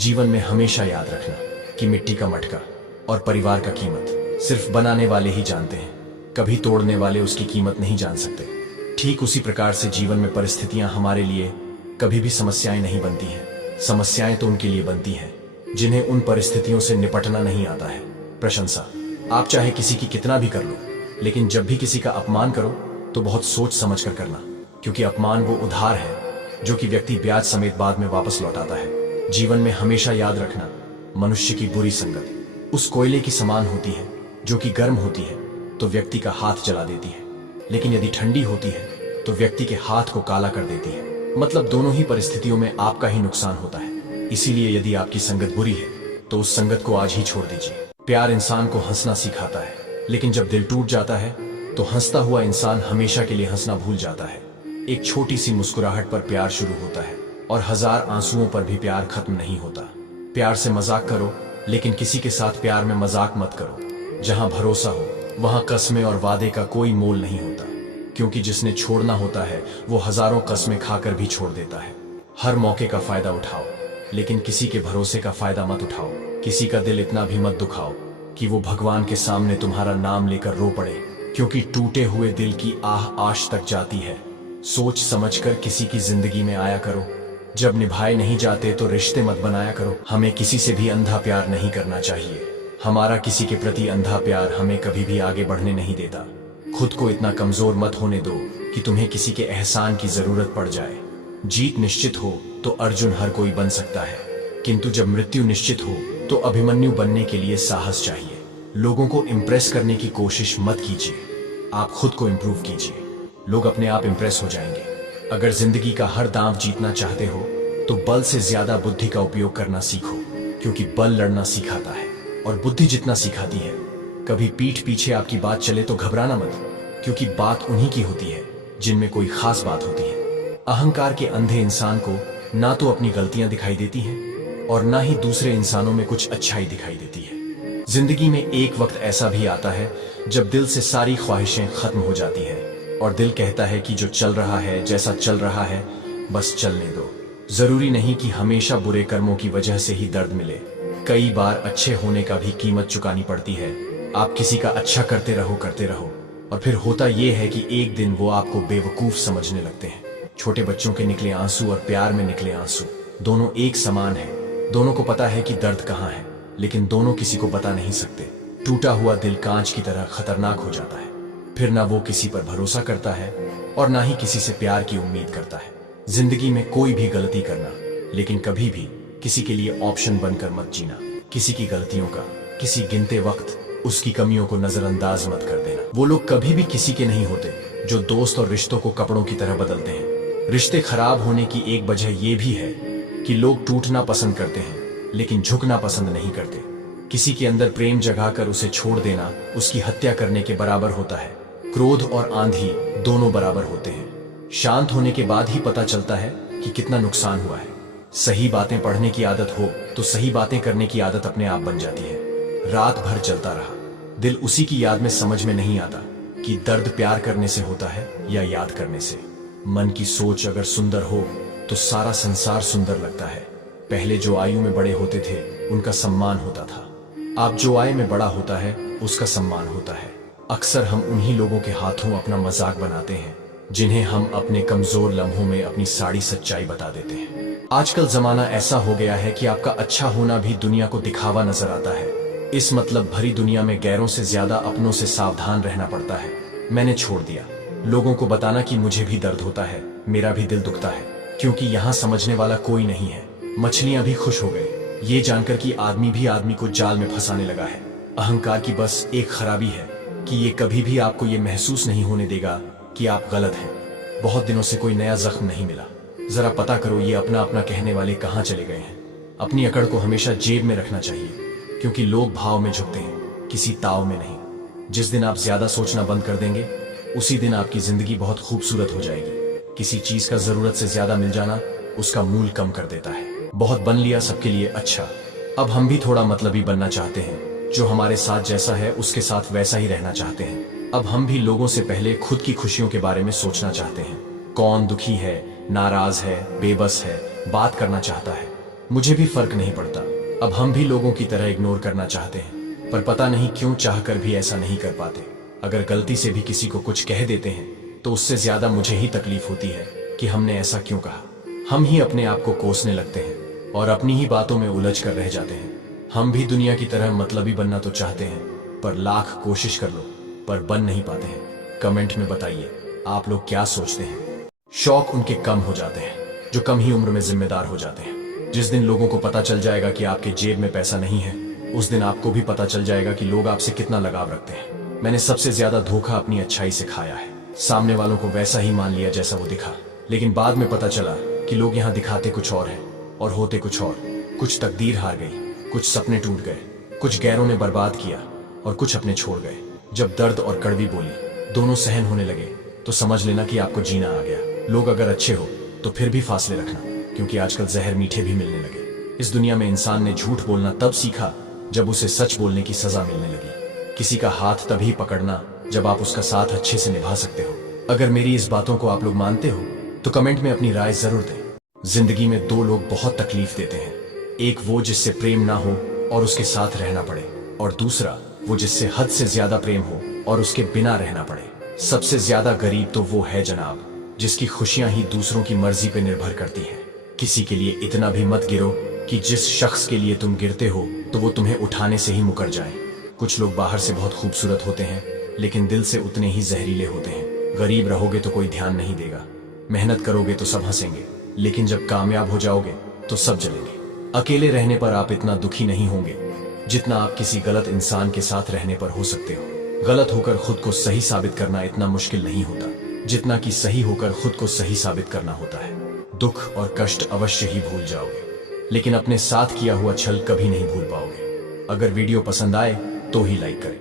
जीवन में हमेशा याद रखना कि मिट्टी का मटका और परिवार का कीमत सिर्फ बनाने वाले ही जानते हैं, कभी तोड़ने वाले उसकी कीमत नहीं जान सकते। ठीक उसी प्रकार से जीवन में परिस्थितियां हमारे लिए कभी भी समस्याएं नहीं बनती हैं। समस्याएं तो उनके लिए बनती हैं जिन्हें उन परिस्थितियों से निपटना नहीं आता है। प्रशंसा आप चाहे किसी की कितना भी कर लो, लेकिन जब भी किसी का अपमान करो तो बहुत सोच समझ कर करना, क्योंकि अपमान वो उधार है जो कि व्यक्ति ब्याज समेत बाद में वापस लौटाता है। जीवन में हमेशा याद रखना, मनुष्य की बुरी संगत उस कोयले की समान होती है जो कि गर्म होती है तो व्यक्ति का हाथ जला देती है, लेकिन यदि ठंडी होती है तो व्यक्ति के हाथ को काला कर देती है। मतलब दोनों ही परिस्थितियों में आपका ही नुकसान होता है। इसीलिए यदि आपकी संगत बुरी है तो उस संगत को आज ही छोड़ दीजिए। प्यार इंसान को हंसना सिखाता है, लेकिन जब दिल टूट जाता है तो हंसता हुआ इंसान हमेशा के लिए हंसना भूल जाता है। एक छोटी सी मुस्कुराहट पर प्यार शुरू होता है और 1000 आंसुओं पर भी प्यार खत्म नहीं होता। प्यार से मजाक करो, लेकिन किसी के साथ प्यार में मजाक मत करो। जहां भरोसा हो वहां कस्में और वादे का कोई मोल नहीं होता, क्योंकि जिसने छोड़ना होता है वो हजारों कस्में खाकर भी छोड़ देता है। हर मौके का फायदा उठाओ, लेकिन किसी के भरोसे का फायदा मत उठाओ। किसी का दिल इतना भी मत दुखाओ कि वो भगवान के सामने तुम्हारा नाम लेकर रो पड़े, क्योंकि टूटे हुए दिल की आह आश तक जाती है। सोच समझकर किसी की जिंदगी में आया करो। जब निभाए नहीं जाते तो रिश्ते मत बनाया करो। हमें किसी से भी अंधा प्यार नहीं करना चाहिए। हमारा किसी के प्रति अंधा प्यार हमें कभी भी आगे बढ़ने नहीं देता। खुद को इतना कमजोर मत होने दो कि तुम्हें किसी के एहसान की जरूरत पड़ जाए। जीत निश्चित हो तो अर्जुन हर कोई बन सकता है, किंतु जब मृत्यु निश्चित हो तो अभिमन्यु बनने के लिए साहस चाहिए। लोगों को इम्प्रेस करने की कोशिश मत कीजिए, आप खुद को इम्प्रूव कीजिए। लोग अपने आप इम्प्रेस हो जाएंगे। अगर जिंदगी का हर दांव जीतना चाहते हो तो बल से ज्यादा बुद्धि का उपयोग करना सीखो, क्योंकि बल लड़ना सिखाता है और बुद्धि जितना सिखाती है। कभी पीठ पीछे आपकी बात चले तो घबराना मत, क्योंकि बात उन्हीं की होती है जिनमें कोई खास बात होती है। अहंकार के अंधे इंसान को ना तो अपनी गलतियां दिखाई देती हैं और ना ही दूसरे इंसानों में कुछ अच्छाई दिखाई देती है। जिंदगी में एक वक्त ऐसा भी आता है जब दिल से सारी ख्वाहिशें खत्म हो जाती है और दिल कहता है कि जो चल रहा है, जैसा चल रहा है, बस चलने दो। जरूरी नहीं कि हमेशा बुरे कर्मों की वजह से ही दर्द मिले। कई बार अच्छे होने का भी कीमत चुकानी पड़ती है। आप किसी का अच्छा करते रहो और फिर होता यह है कि एक दिन वो आपको बेवकूफ समझने लगते हैं। छोटे बच्चों के निकले आंसू और प्यार में निकले आंसू दोनों एक समान है। दोनों को पता है कि दर्द कहाँ है, लेकिन दोनों किसी को बता नहीं सकते। टूटा हुआ दिल कांच की तरह खतरनाक हो जाता है। फिर ना वो किसी पर भरोसा करता है और ना ही किसी से प्यार की उम्मीद करता है। जिंदगी में कोई भी गलती करना, लेकिन कभी भी किसी के लिए ऑप्शन बनकर मत जीना। किसी की गलतियों का किसी गिनते वक्त उसकी कमियों को नजरअंदाज मत कर देना। वो लोग कभी भी किसी के नहीं होते जो दोस्त और रिश्तों को कपड़ों की तरह बदलते हैं। रिश्ते खराब होने की एक वजह यह भी है कि लोग टूटना पसंद करते हैं, लेकिन झुकना पसंद नहीं करते। किसी के अंदर प्रेम जगाकर उसे छोड़ देना उसकी हत्या करने के बराबर होता है। क्रोध और आंधी दोनों बराबर होते हैं। शांत होने के बाद ही पता चलता है कि कितना नुकसान हुआ है। सही बातें पढ़ने की आदत हो तो सही बातें करने की आदत अपने आप बन जाती है। रात भर चलता रहा, दिल उसी की याद में समझ में नहीं आता कि दर्द प्यार करने से होता है या याद करने से। मन की सोच अगर सुंदर हो तो सारा संसार सुंदर लगता है। पहले जो आयु में बड़े होते थे उनका सम्मान होता था। आप जो आयु में बड़ा होता है उसका सम्मान होता है। अक्सर हम उन्हीं लोगों के हाथों अपना मजाक बनाते हैं जिन्हें हम अपने कमजोर लम्हों में अपनी सारी सच्चाई बता देते हैं। आजकल जमाना ऐसा हो गया है कि आपका अच्छा होना भी दुनिया को दिखावा नजर आता है। इस मतलब भरी दुनिया में गैरों से ज्यादा अपनों से सावधान रहना पड़ता है। मैंने छोड़ दिया लोगों को बताना कि मुझे भी दर्द होता है, मेरा भी दिल दुखता है, क्योंकि यहाँ समझने वाला कोई नहीं है। मछलियां भी खुश हो गए ये जानकर कि आदमी भी आदमी को जाल में फंसाने लगा है। अहंकार की बस एक खराबी है कि ये कभी भी आपको ये महसूस नहीं होने देगा कि आप गलत हैं। बहुत दिनों से कोई नया जख्म नहीं मिला, जरा पता करो ये अपना अपना कहने वाले कहाँ चले गए हैं। अपनी अकड़ को हमेशा जेब में रखना चाहिए, क्योंकि लोग भाव में झुकते हैं, किसी ताव में नहीं। जिस दिन आप ज्यादा सोचना बंद कर देंगे उसी दिन आपकी जिंदगी बहुत खूबसूरत हो जाएगी। किसी चीज का जरूरत से ज्यादा मिल जाना उसका मूल कम कर देता है। बहुत बन लिया सबके लिए अच्छा, अब हम भी थोड़ा मतलबी बनना चाहते हैं। जो हमारे साथ जैसा है उसके साथ वैसा ही रहना चाहते हैं। अब हम भी लोगों से पहले खुद की खुशियों के बारे में सोचना चाहते हैं। कौन दुखी है, नाराज है, बेबस है, बात करना चाहता है। मुझे भी फर्क नहीं पड़ता। अब हम भी लोगों की तरह इग्नोर करना चाहते हैं, पर पता नहीं क्यों चाहकर भी ऐसा नहीं कर पाते। अगर गलती से भी किसी को कुछ कह देते हैं तो उससे ज्यादा मुझे ही तकलीफ होती है कि हमने ऐसा क्यों कहा। हम ही अपने आप को कोसने लगते हैं और अपनी ही बातों में उलझ कर रह जाते हैं। हम भी दुनिया की तरह मतलबी बनना तो चाहते हैं, पर लाख कोशिश कर लो पर बन नहीं पाते हैं। कमेंट में बताइए आप लोग क्या सोचते हैं। शौक उनके कम हो जाते हैं जो कम ही उम्र में जिम्मेदार हो जाते हैं। जिस दिन लोगों को पता चल जाएगा कि आपके जेब में पैसा नहीं है, उस दिन आपको भी पता चल जाएगा कि लोग आपसे कितना लगाव रखते हैं। मैंने सबसे ज्यादा धोखा अपनी अच्छाई से खाया है। सामने वालों को वैसा ही मान लिया जैसा वो दिखा, लेकिन बाद में पता चला कि लोग यहाँ दिखाते कुछ और है और होते कुछ और। कुछ तकदीर हार गई, कुछ सपने टूट गए, कुछ गैरों ने बर्बाद किया और कुछ अपने छोड़ गए। जब दर्द और कड़वी बोली दोनों सहन होने लगे तो समझ लेना कि आपको जीना आ गया। लोग अगर अच्छे हो तो फिर भी फासले रखना, क्योंकि आजकल जहर मीठे भी मिलने लगे। इस दुनिया में इंसान ने झूठ बोलना तब सीखा जब उसे सच बोलने की सजा मिलने लगी। किसी का हाथ तभी पकड़ना जब आप उसका साथ अच्छे से निभा सकते हो। अगर मेरी इस बातों को आप लोग मानते हो तो कमेंट में अपनी राय जरूर दें। जिंदगी में दो लोग बहुत तकलीफ देते हैं, एक वो जिससे प्रेम ना हो और उसके साथ रहना पड़े, और दूसरा वो जिससे हद से ज्यादा प्रेम हो और उसके बिना रहना पड़े। सबसे ज्यादा गरीब तो वो है जनाब जिसकी खुशियां ही दूसरों की मर्जी पे निर्भर करती हैं। किसी के लिए इतना भी मत गिरो कि जिस शख्स के लिए तुम गिरते हो तो वो तुम्हें उठाने से ही मुकर जाए। कुछ लोग बाहर से बहुत खूबसूरत होते हैं लेकिन दिल से उतने ही जहरीले होते हैं। गरीब रहोगे तो कोई ध्यान नहीं देगा, मेहनत करोगे तो सब हंसेंगे, लेकिन जब कामयाब हो जाओगे तो सब जलेंगे। अकेले रहने पर आप इतना दुखी नहीं होंगे जितना आप किसी गलत इंसान के साथ रहने पर हो सकते हो। गलत होकर खुद को सही साबित करना इतना मुश्किल नहीं होता जितना कि सही होकर खुद को सही साबित करना होता है। दुख और कष्ट अवश्य ही भूल जाओगे, लेकिन अपने साथ किया हुआ छल कभी नहीं भूल पाओगे। अगर वीडियो पसंद आए तो ही लाइक करें।